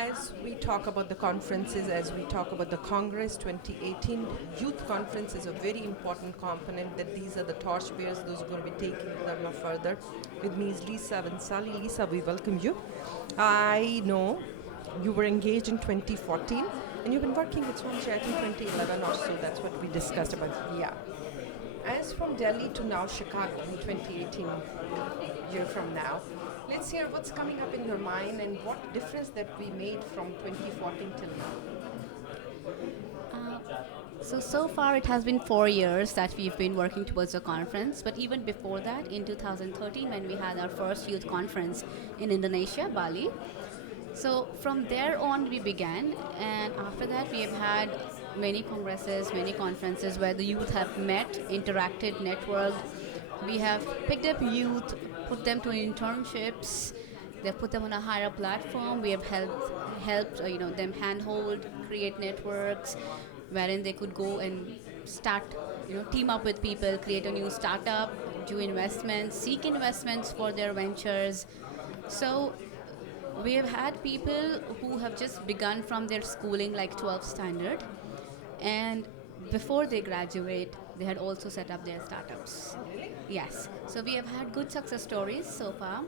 as we talk about the conferences, as we talk about the Congress 2018 Youth Conference is a very important component that these are the torchbearers, those who are going to be taking them further. With me is Liza Bhansali. Lisa, we welcome you. I know you were engaged in 2014 and you've been working with Swansea, I think 2011 or so. That's what we discussed about. Yeah. As from Delhi to now Chicago in 2018, year from now, let's hear what's coming up in your mind and what difference that we made from 2014 till now. So far it has been 4 years that we've been working towards a conference, but even before that, in 2013, when we had our first youth conference in Indonesia, Bali. So from there on, we began, and after that, we have had many congresses, many conferences where the youth have met, interacted, networked. We have picked up youth, put them to internships. They've put them on a higher platform. We have helped them handhold, create networks, wherein they could go and start, team up with people, create a new startup, do investments, seek investments for their ventures. So we have had people who have just begun from their schooling, like 12th standard, and before they graduate, they had also set up their startups. Yes. So we have had good success stories so far.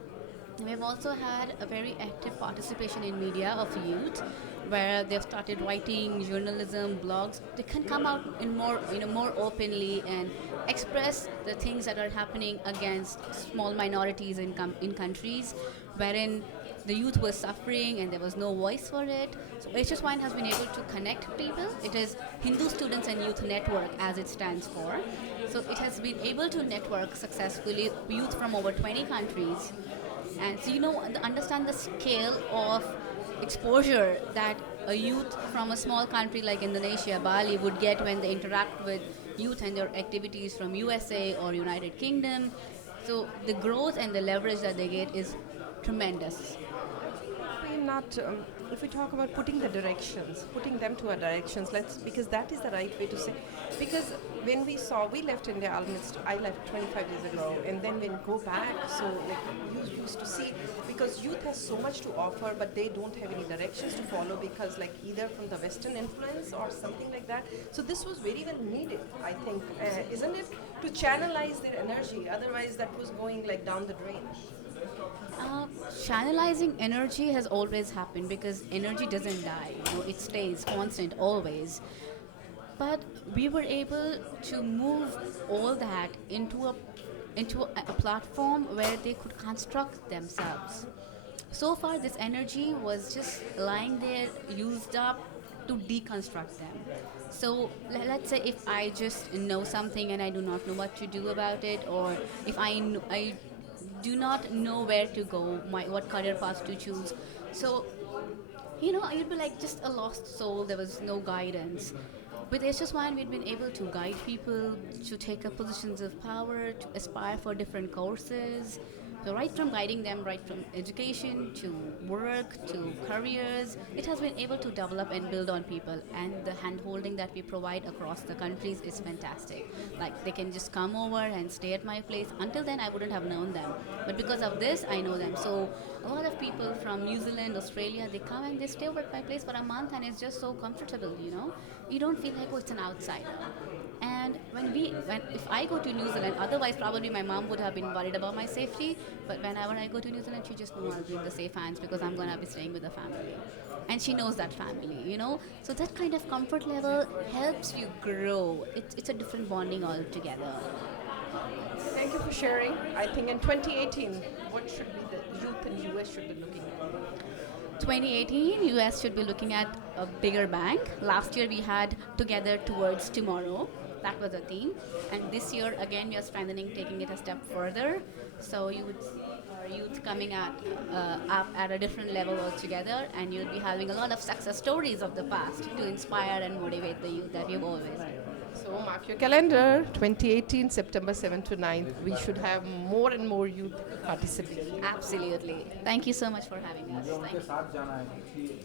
We have also had a very active participation in media of youth, where they've started writing journalism, blogs. They can come out in more openly and express the things that are happening against small minorities in countries, wherein the youth was suffering and there was no voice for it. So HS1 has been able to connect people. It is Hindu Students and Youth Network, as it stands for. So it has been able to network successfully youth from over 20 countries. And so understand the scale of exposure that a youth from a small country like Indonesia, Bali, would get when they interact with youth and their activities from USA or United Kingdom. So the growth and the leverage that they get is tremendous. We're not, if we talk about putting the directions, putting them to our directions, because that is the right way to say. Because when we left India almost, I left 25 years ago, and then when go back, so like you used to see, because youth has so much to offer, but they don't have any directions to follow because like either from the Western influence or something like that. So this was very well needed, I think, isn't it? To channelize their energy, otherwise that was going like down the drain. Channelizing energy has always happened because energy doesn't die. It stays constant always. But we were able to move all that into a platform where they could construct themselves. So far, this energy was just lying there, used up to deconstruct them. So let's say if I just know something and I do not know what to do about it, or if I do not know where to go, what career path to choose. So, you'd be like just a lost soul. There was no guidance. With HS1, we've been able to guide people to take up positions of power, to aspire for different courses. So right from guiding them, right from education to work to careers, it has been able to develop and build on people. And the hand-holding that we provide across the countries is fantastic. Like they can just come over and stay at my place. Until then, I wouldn't have known them. But because of this, I know them. So a lot of people from New Zealand, Australia, they come and they stay over at my place for a month, and it's just so comfortable. You don't feel like, oh, it's an outsider. And if I go to New Zealand, otherwise probably my mom would have been worried about my safety. But whenever I go to New Zealand, she just knows I'll be in the safe hands because I'm gonna be staying with the family, and she knows that family. So that kind of comfort level helps you grow. It's a different bonding altogether. Thank you for sharing. I think in 2018, what should be the youth in US should be looking at? 2018, US should be looking at a bigger bang. Last year we had Together Towards Tomorrow. That was a theme. And this year, again, we are strengthening, taking it a step further. So you would see our youth coming up at a different level altogether, and you'll be having a lot of success stories of the past to inspire and motivate the youth that we've always had. So mark your calendar, 2018, September 7th to 9th. We should have more and more youth participating. Absolutely. Thank you so much for having us. Thank you.